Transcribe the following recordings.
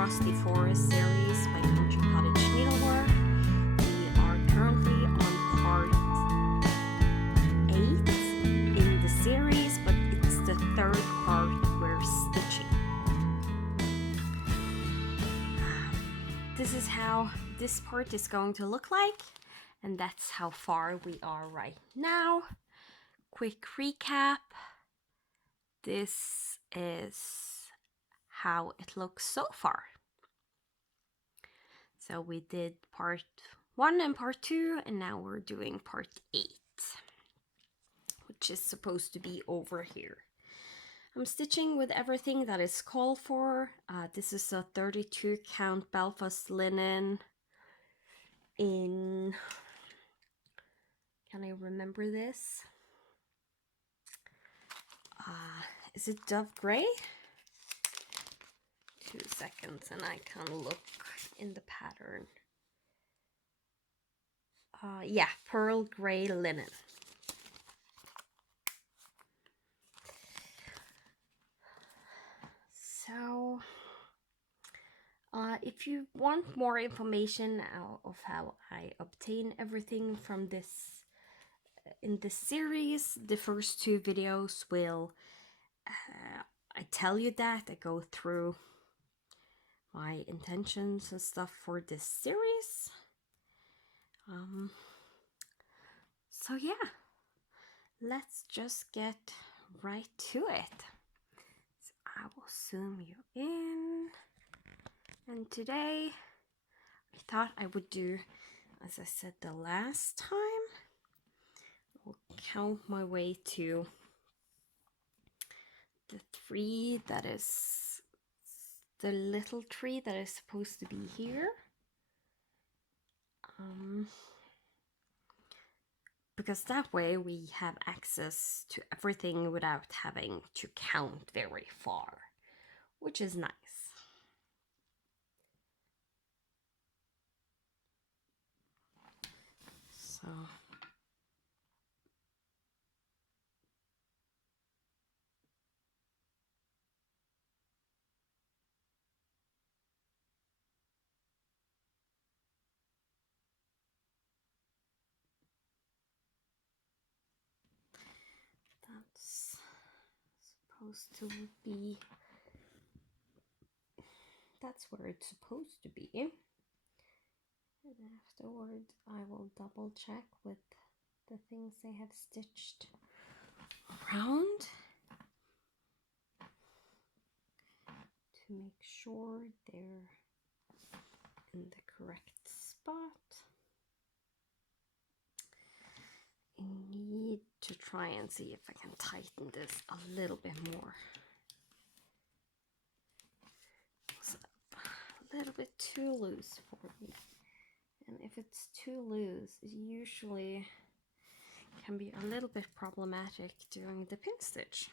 Frosty Forest series by Cottage Needlework. We are currently on part 8 in the series, but it's the third part we're stitching. This is how this part is going to look like, and that's how far we are right now. Quick recap. This is how it looks so far. So we did part 1 and part 2, and now we're doing part 8, which is supposed to be over here. I'm stitching with everything that is called for. This is a 32 count Belfast linen in, can I remember this? Is it Dove Grey? 2 seconds and I can look in the pattern. Yeah, Pearl Grey Linen. So, if you want more information of how I obtain everything from this in this series, the first 2 videos will I tell you that I go through my intentions and stuff for this series. So yeah, let's just get right to it. So I will zoom you in. And today I thought I would do, as I said the last time, I'll count my way to the tree that is, the little tree that is supposed to be here. Because that way we have access to everything without having to count very far, which is nice. So that's supposed to be, that's where it's supposed to be. And afterwards I will double check with the things I have stitched around to make sure they're in the correct spot. I need to try and see if I can tighten this a little bit more. It's a little bit too loose for me. And if it's too loose, it usually can be a little bit problematic during the pin stitch.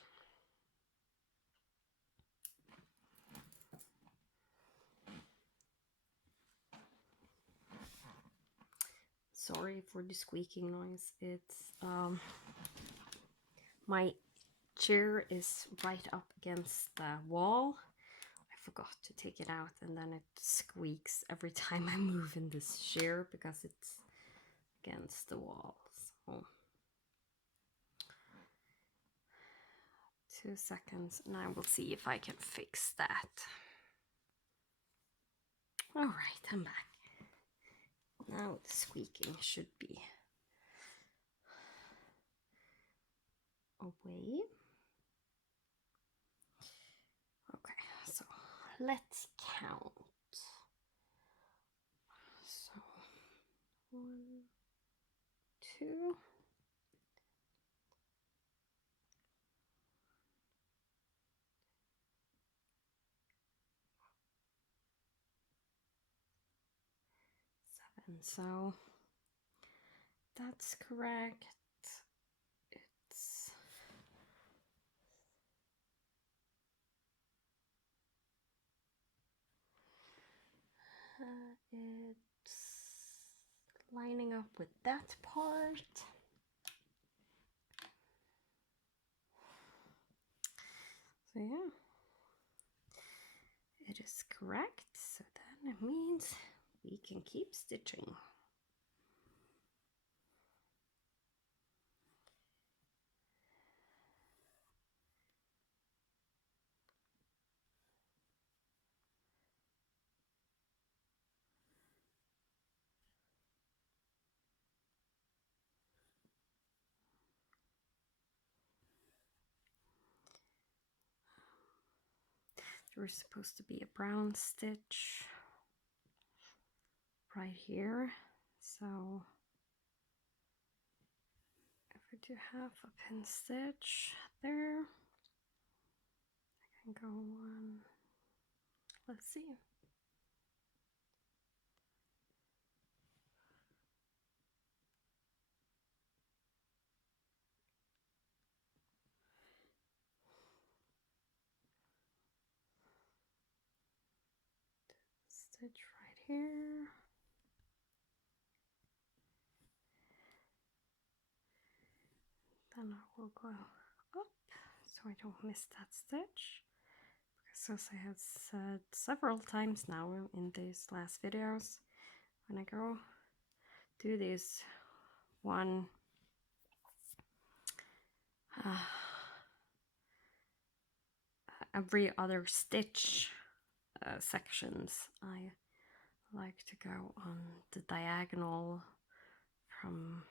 Sorry for the squeaking noise. It's my chair is right up against the wall. I forgot to take it out, and then it squeaks every time I move in this chair because it's against the wall. So 2 seconds and I will see if I can fix that. All right, I'm back. Now the squeaking should be away. Okay, so let's count. So 1, 2, 7. So that's correct. It's lining up with that part. So yeah, It is correct, so then it means we can keep stitching. There's supposed to be a brown stitch right here, so if I do half a pin stitch there, I can go on, let's see. Stitch right here. Then I will go up so I don't miss that stitch. Because as I have said several times now in these last videos, when I go do this one every other stitch sections, I like to go on the diagonal from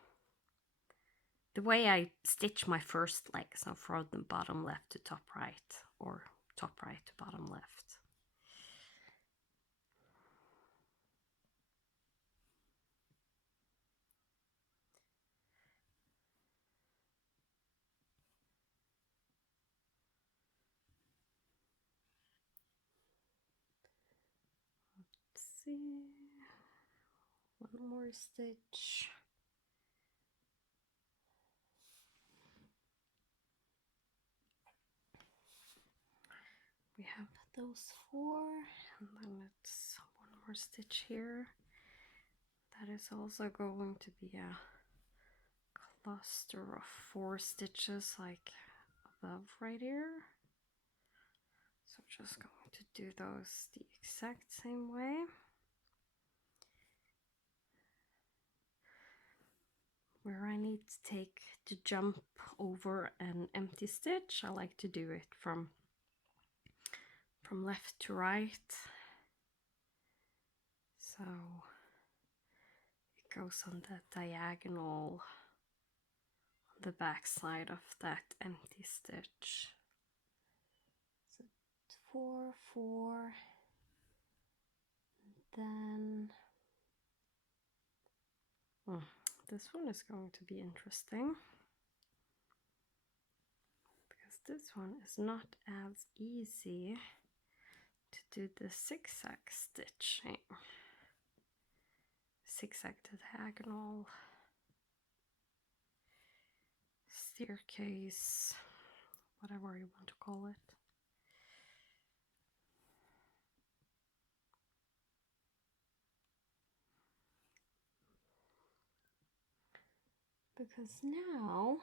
the way I stitch my first leg, so from the bottom left to top right, or top right to bottom left. Let's see, one more stitch. We have those 4, and then it's one more stitch here. That is also going to be a cluster of 4 stitches like above right here. So just going to do those the exact same way. Where I need to jump over an empty stitch, I like to do it from left to right. So it goes on the diagonal on the back side of that empty stitch. So 4, 4, then this one is going to be interesting, because this one is not as easy to do the zigzag stitching. Zigzag diagonal, staircase, whatever you want to call it. Because now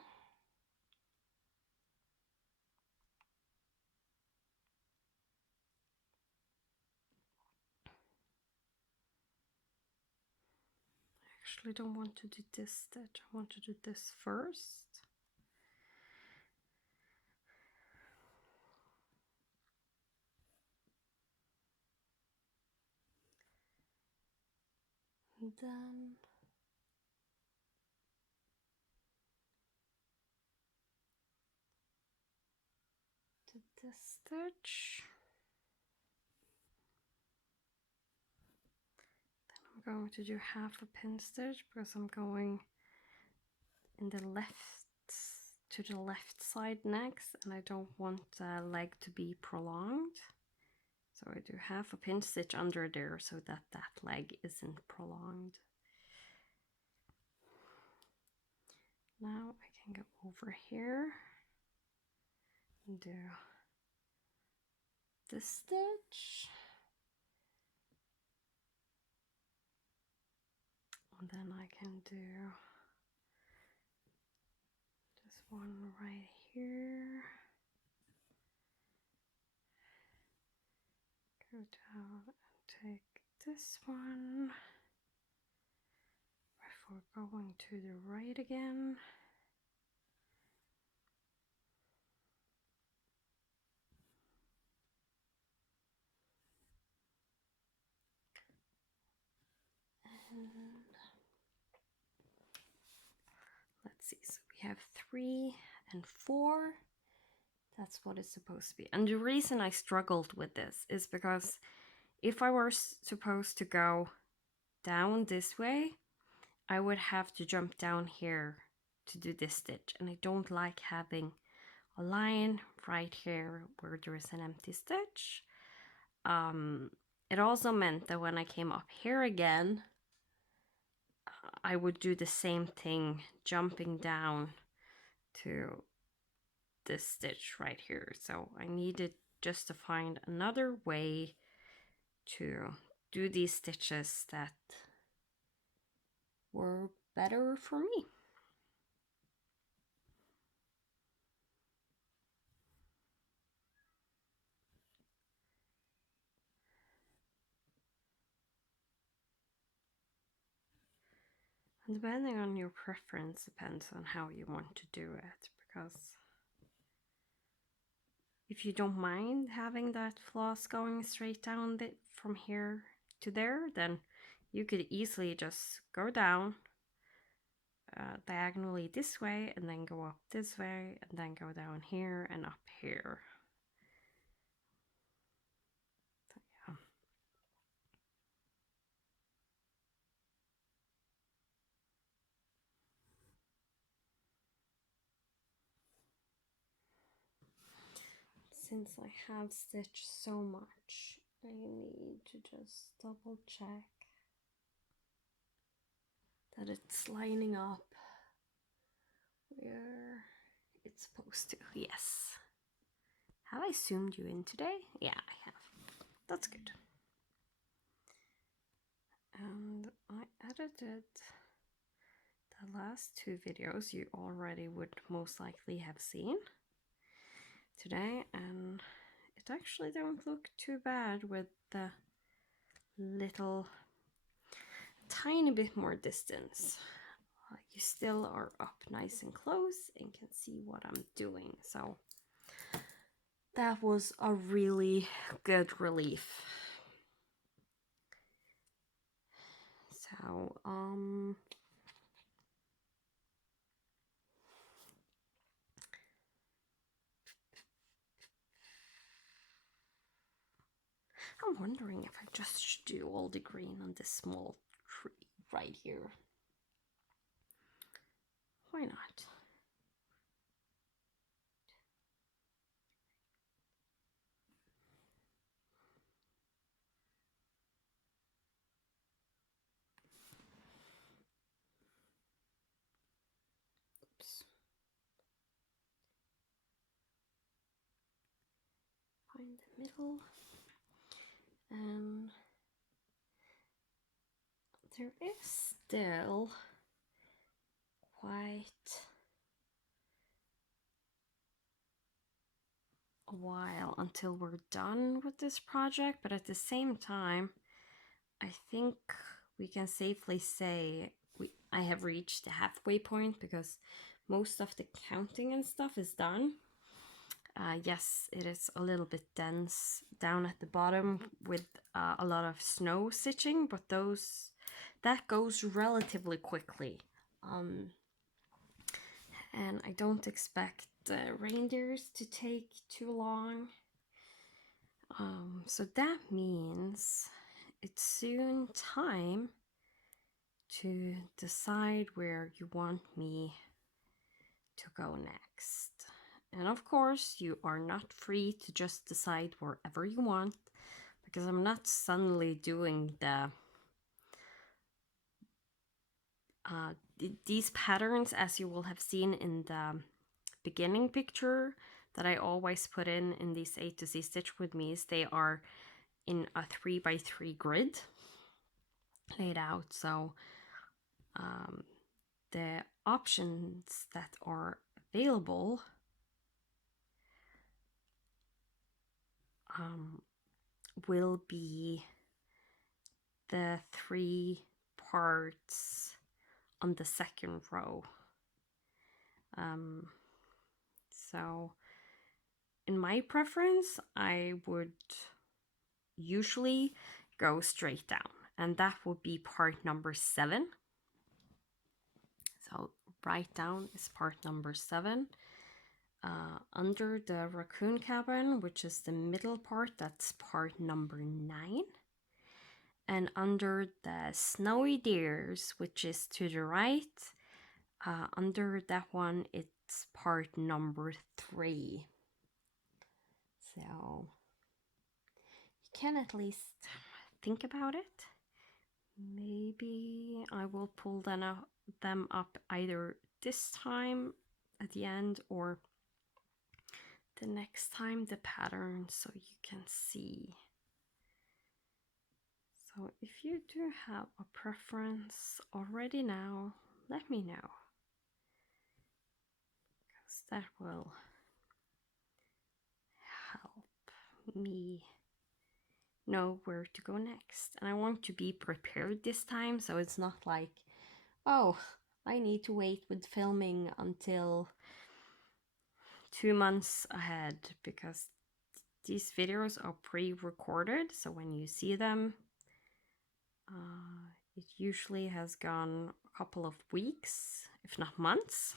I actually don't want to do this stitch, I want to do this first. And then do this stitch. Then I'm going to do half a pin stitch because I'm going in the to the left side next, and I don't want the leg to be prolonged. So I do half a pin stitch under there so that that leg isn't prolonged. Now I can go over here and do this stitch. And then I can do this one right here. Go down and take this one before going to the right again. And let's see, so we have 3 and 4. That's what it's supposed to be. And the reason I struggled with this is because if I were supposed to go down this way, I would have to jump down here to do this stitch. And I don't like having a line right here where there is an empty stitch. It also meant that when I came up here again, I would do the same thing, jumping down to this stitch right here. So I needed just to find another way to do these stitches that were better for me. And depending on your preference, depends on how you want to do it, because if you don't mind having that floss going straight down from here to there, then you could easily just go down diagonally this way and then go up this way and then go down here and up here. So, yeah. Since I have stitched so much, I need to just double check that it's lining up where it's supposed to. Yes. Have I zoomed you in today? Yeah, I have. That's good. And I edited the last 2 videos you already would most likely have seen today, and it actually don't look too bad with the little tiny bit more distance. You still are up nice and close and can see what I'm doing, so that was a really good relief. So I'm wondering if I just should do all the green on this small tree right here. Why not? Oops. Find the middle. And there is still quite a while until we're done with this project, but at the same time, I think we can safely say I have reached the halfway point because most of the counting and stuff is done. Yes, it is a little bit dense down at the bottom with a lot of snow stitching, but that goes relatively quickly. And I don't expect the reindeers to take too long. So that means it's soon time to decide where you want me to go next. And of course, you are not free to just decide wherever you want, because I'm not suddenly doing these patterns as you will have seen in the beginning picture that I always put in these A to Z Stitch With Me's. They are in a 3x3 grid laid out, so the options that are available will be the 3 parts on the second row. So in my preference, I would usually go straight down, and that would be part number 7. So right down is part number 7. Under the Racoon Cabin, which is the middle part, that's part number 9. And under the Snowy Deers, which is to the right, under that one, it's part number 3. So you can at least think about it. Maybe I will pull them up either this time at the end or the next time the pattern, so you can see. So if you do have a preference already now, let me know, because that will help me know where to go next. And I want to be prepared this time, so it's not like, oh, I need to wait with filming until 2 months ahead, because these videos are pre-recorded, so when you see them, it usually has gone a couple of weeks, if not months.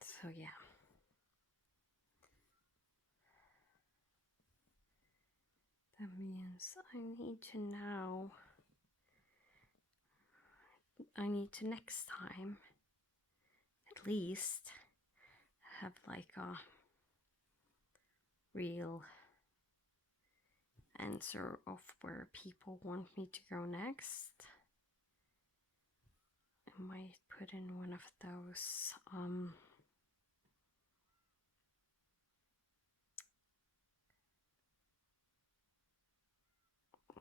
So yeah. That means I need to next time at least have like a real answer of where people want me to go next. I might put in one of those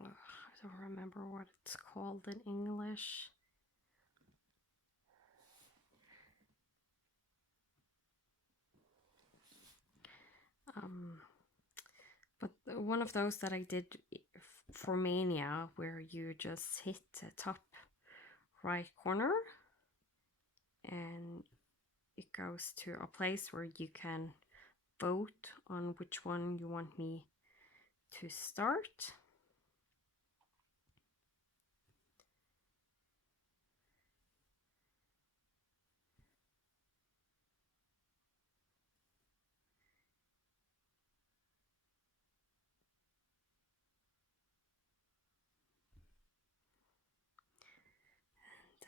I don't remember what it's called in English. But one of those that I did for Mania, where you just hit the top right corner and it goes to a place where you can vote on which one you want me to start.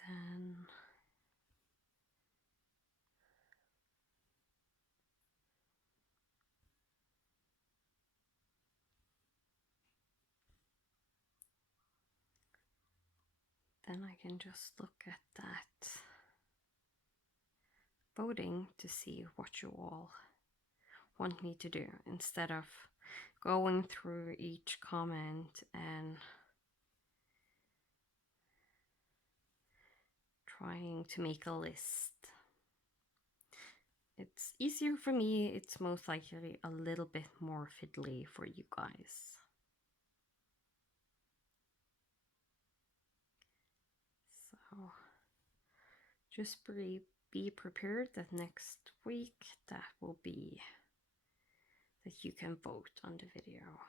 And then I can just look at that voting to see what you all want me to do, instead of going through each comment and trying to make a list. It's easier for me, it's most likely a little bit more fiddly for you guys. So just be prepared that next week that will be that you can vote on the video.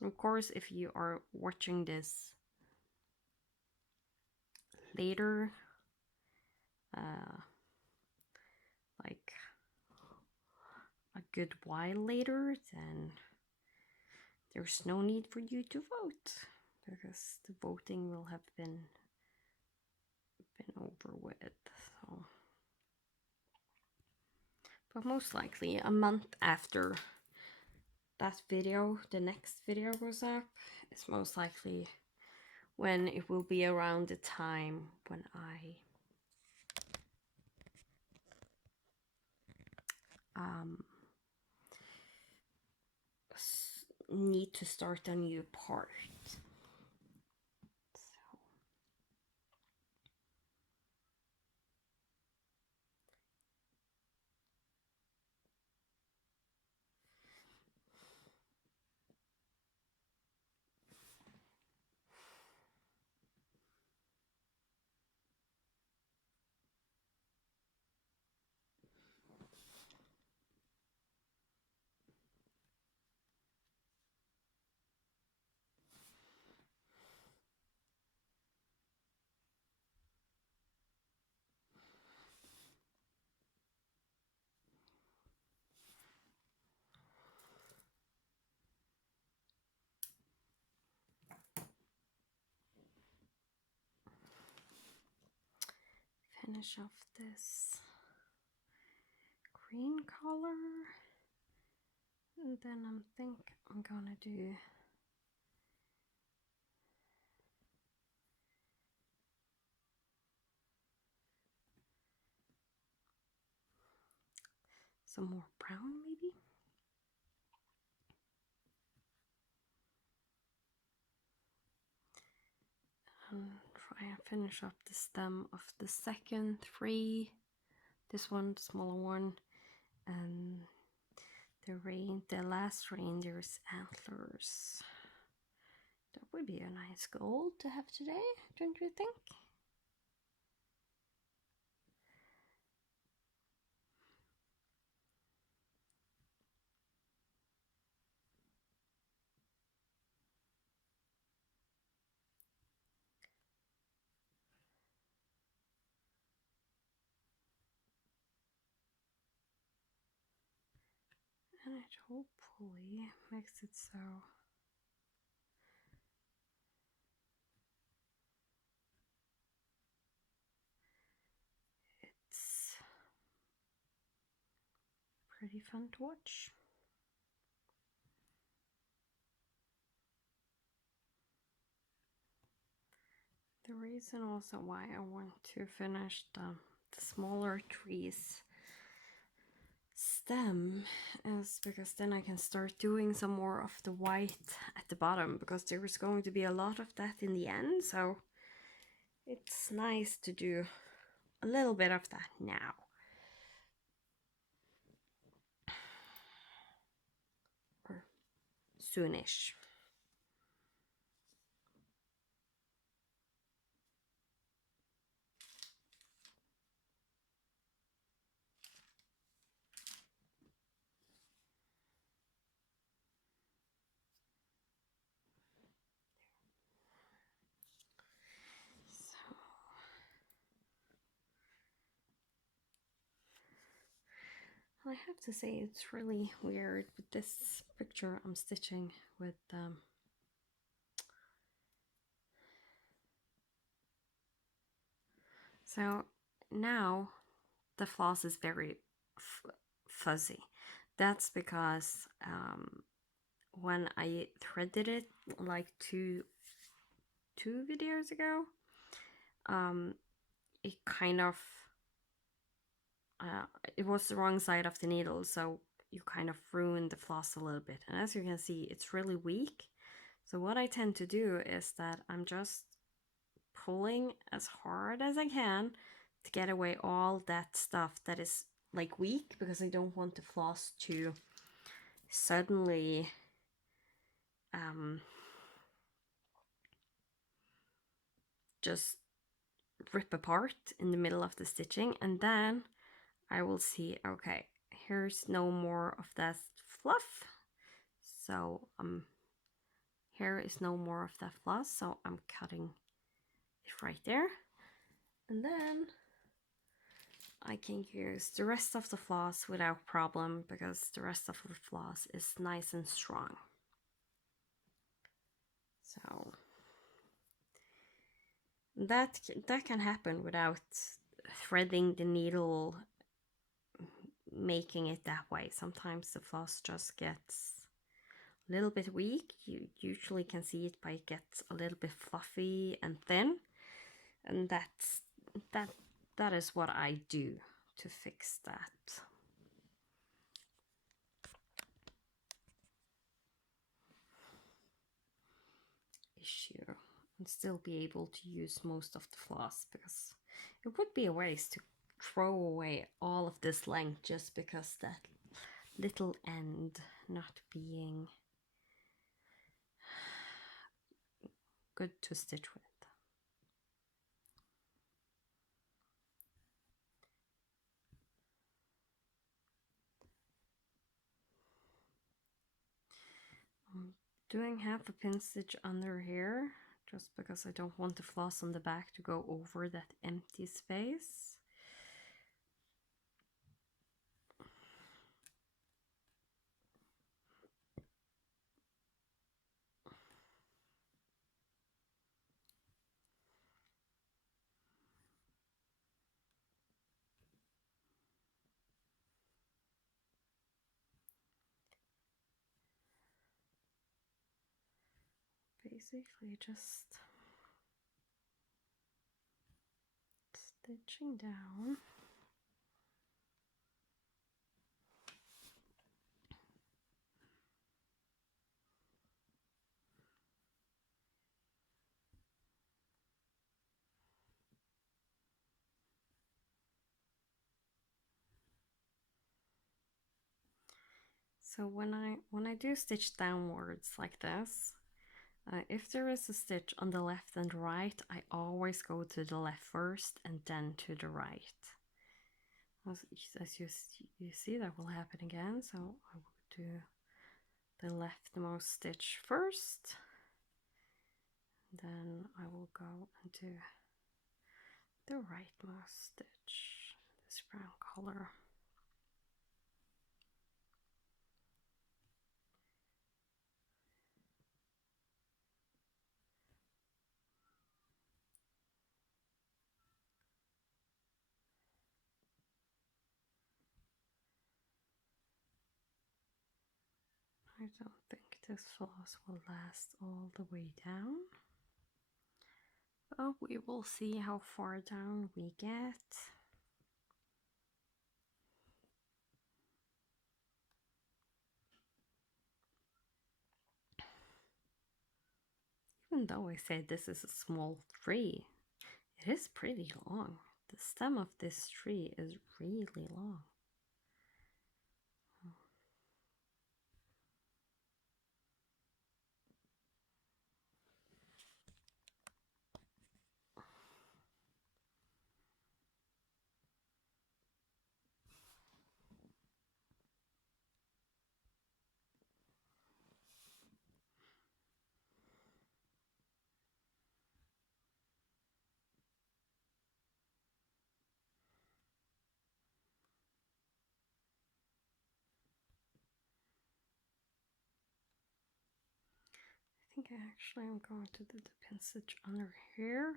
And of course, if you are watching this later, like a good while later, then there's no need for you to vote, because the voting will have been over with. So, but most likely a month after that video, the next video goes up, is most likely when it will be around the time when I need to start a new part. finish off this green color, and then I think I'm gonna do some more brown maybe. And try and finish up the stem of the second three. This one, the smaller one, and the last reindeer's antlers. That would be a nice goal to have today, don't you think? And it hopefully makes it so it's pretty fun to watch. The reason also why I want to finish the smaller trees stem is because then I can start doing some more of the white at the bottom, because there is going to be a lot of that in the end, so it's nice to do a little bit of that now. Or soonish. I have to say it's really weird with this picture I'm stitching with so now the floss is very fuzzy. That's because when I threaded it like two videos ago, it kind of it was the wrong side of the needle, so you kind of ruined the floss a little bit. And as you can see, it's really weak. So what I tend to do is that I'm just pulling as hard as I can to get away all that stuff that is like weak, because I don't want the floss to suddenly just rip apart in the middle of the stitching. And then I will see, okay, here's no more of that fluff, so here is no more of that floss, so I'm cutting it right there. And then I can use the rest of the floss without problem, because the rest of the floss is nice and strong. So that can happen without threading the needle, making it that way. Sometimes the floss just gets a little bit weak. You usually can see it by it gets a little bit fluffy and thin, and that is what I do to fix that. Issue, and still be able to use most of the floss, because it would be a waste to throw away all of this length just because that little end not being good to stitch with. I'm doing half a pin stitch under here just because I don't want the floss on the back to go over that empty space. basically just stitching down. So when I do stitch downwards like this, if there is a stitch on the left and right, I always go to the left first and then to the right. As you see, that will happen again. So I will do the leftmost stitch first, then I will go and do the rightmost stitch, this brown color. I don't think this floss will last all the way down, but we will see how far down we get. Even though I say this is a small tree, it is pretty long. The stem of this tree is really long. I think I actually am going to do the pin stitch under here,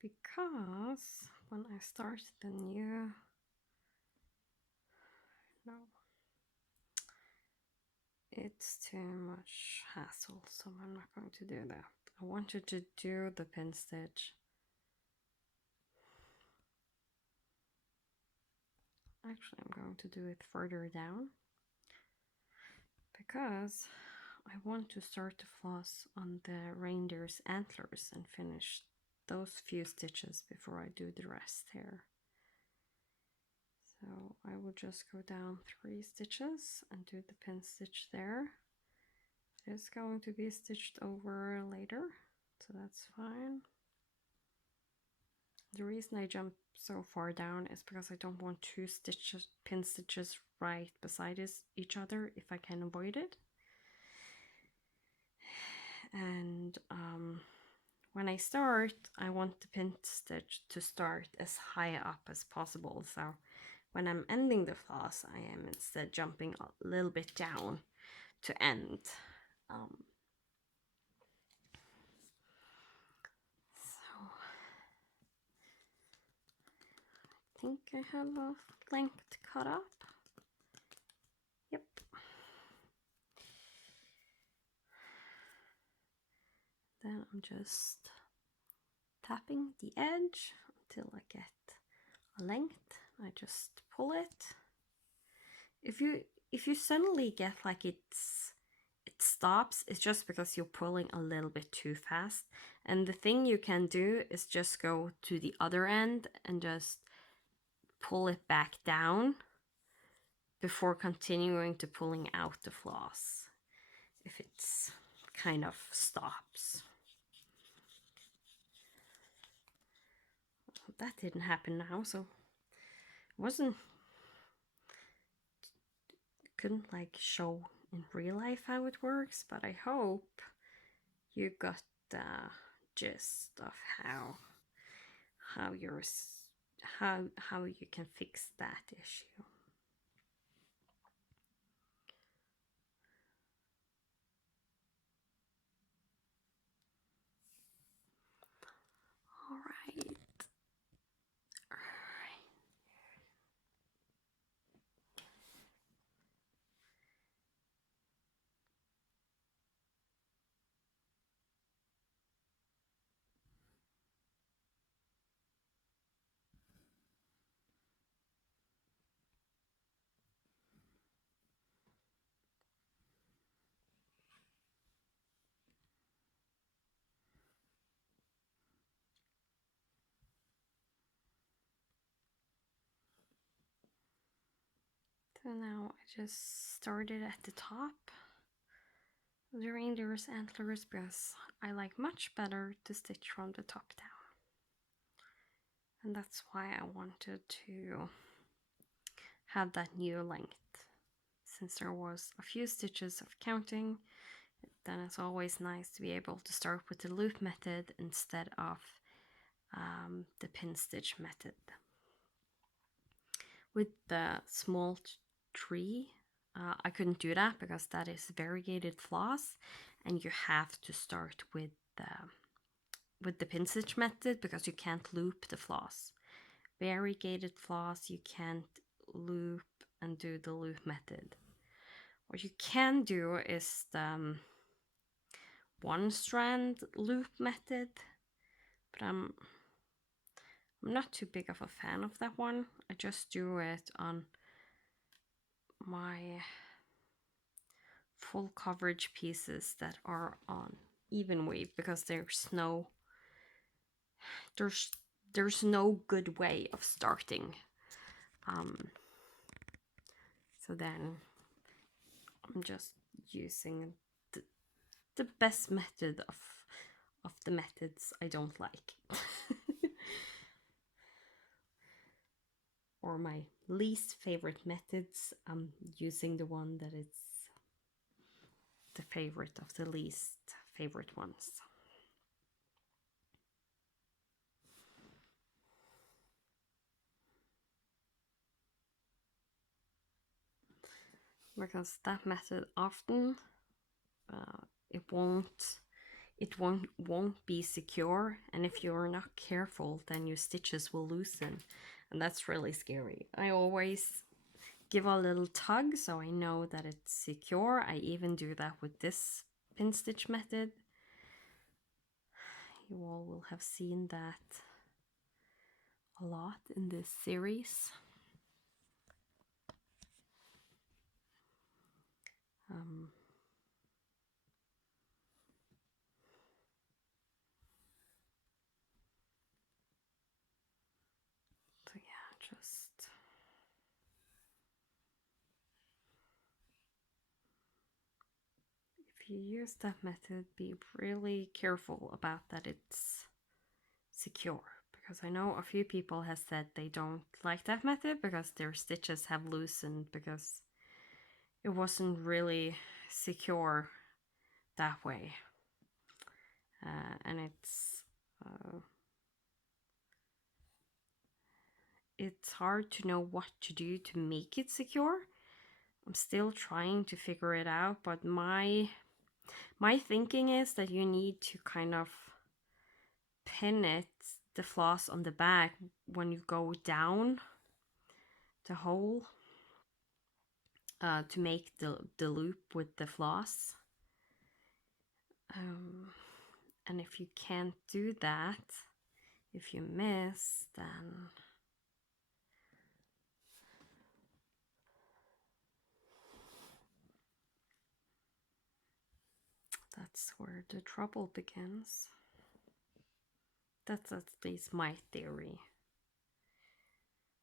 because when I start the new, no, it's too much hassle, so I'm not going to do that. I wanted to do the pin stitch. Actually, I'm going to do it further down, because I want to start to floss on the reindeer's antlers and finish those few stitches before I do the rest here. So I will just go down 3 stitches and do the pin stitch there. It's going to be stitched over later, so that's fine. The reason I jump so far down is because I don't want 2 stitches, pin stitches right beside each other if I can avoid it. And when I start, I want the pin stitch to start as high up as possible. So when I'm ending the floss, I am instead jumping a little bit down to end. So I think I have a length cut up. Yep. Then I'm just tapping the edge until I get a length. I just pull it. If you suddenly get like it stops, it's just because you're pulling a little bit too fast. And the thing you can do is just go to the other end and just pull it back down before continuing to pulling out the floss if it's kind of stops. That didn't happen now, so it couldn't like show in real life how it works, but I hope you got the gist of how you can fix that issue. All right. So now I just started at the top of the reindeer's antlers because I like much better to stitch from the top down. And that's why I wanted to have that new length. Since there was a few stitches of counting, then it's always nice to be able to start with the loop method instead of the pin stitch method. With the small tree, I couldn't do that because that is variegated floss, and you have to start with the pin stitch method because you can't loop the floss. Variegated floss, you can't loop and do the loop method. What you can do is the one strand loop method, but I'm not too big of a fan of that one. I just do it on my full coverage pieces that are on even weave because there's no good way of starting. So then I'm just using the best method of the methods I don't like. Or my least favorite methods, I'm using the one that is the favorite of the least favorite ones. Because that method often it won't be secure, and if you're not careful then your stitches will loosen, and that's really scary. I always give a little tug so I know that it's secure. I even do that with this pin stitch method. You all will have seen that a lot in this series. So yeah, just if you use that method, be really careful about that it's secure, because I know a few people have said they don't like that method because their stitches have loosened because it wasn't really secure that way. And it's hard to know what to do to make it secure. I'm still trying to figure it out, but my thinking is that you need to kind of pin the floss on the back when you go down the hole to make the loop with the floss. And if you can't do that, if you miss, then that's where the trouble begins. That's at least my theory.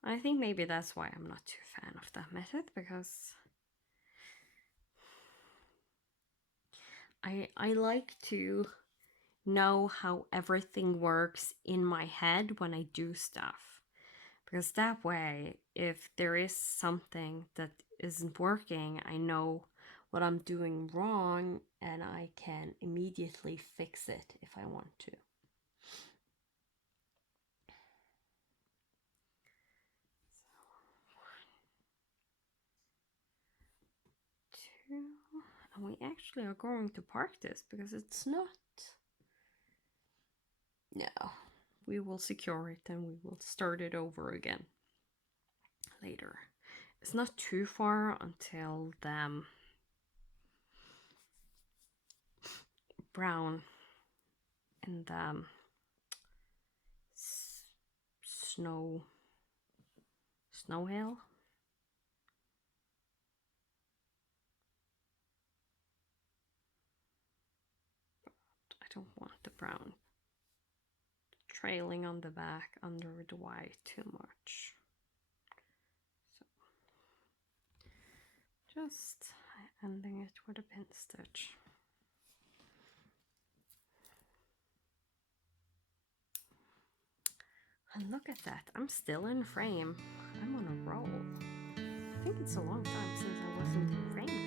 I think maybe that's why I'm not too fan of that method, because I like to know how everything works in my head when I do stuff, because that way if there is something that isn't working, I know what I'm doing wrong and I can immediately fix it if I want to. So, 1, 2, and we actually are going to park this because it's not. No, we will secure it and we will start it over again later. It's not too far until the brown and the snow hill. I don't want the brown trailing on the back under the white too much. So Just ending it with a pin stitch. And look at that, I'm still in frame. I'm on a roll. I think it's a long time since I wasn't in frame